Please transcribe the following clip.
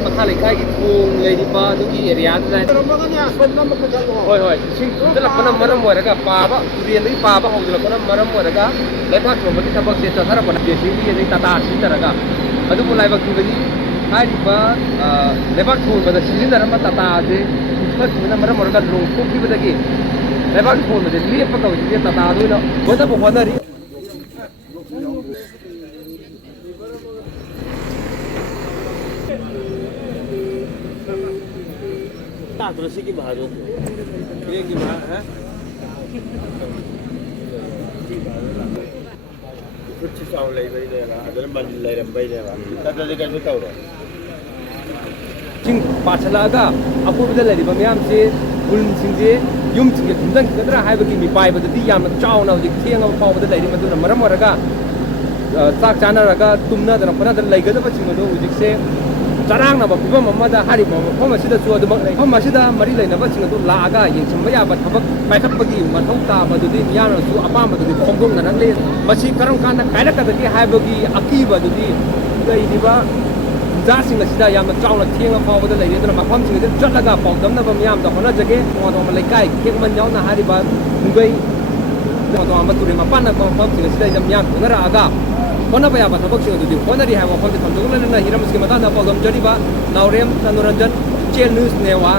Makalik kai kung lady pa dugi area na hoy hoy sing dala panam maram waraga paba durian ni paba hawdala panam maram waraga lepa ko mati sabak se sara panam jesi ni tata sitaraga adu mulai bakti bagi hai ba lepa ko bada sin dara ma tata de first na maram waraga long ko ki badagi lepa ko na de lepa ka ji tata adu na boda bo honari terus ini baru ini gimana कुछ sound ले भाई देगा अगर मन ले रहा भाई देगा तब लेकर भी तो होगा चिंग पाचलागा आपको भी ले रिबा मैम से बुल सिंजे युम सिंगे तुंदन किधर है बकी मिपाई बदती याम चाव ना उदिक थियंग अब पाव बदल ले रिबा तो मरम वरगा चाक चाना रगा तुमना दर पना दर ले गदा बचिंग दो उदिक से Sarang na bagiba mamada hari mama pama sida suwa duma pama sida mari lai na ba singa tu laaga yang sembaya ba thabak paikap bagi mathau ta badudi yana su apa badudi khomdong na le masi karang kana kaila ka dagi hai bagi aki badudi dai diba ja singa sida yam chauna thienga paw bada lai dra ma pham singa jatlaga paw dam na ba miyam da hona jage mo do ma lai kai kek man yaw na hari ba ngai mo do ma turi ma pan na pham singa sida jam yam ngara aga Kona pa yaba tabak singa dudi kona ri hawa pham de tham dogla na hiram ski mata na pagam jari ba naurem tanuranjan chel news ne wa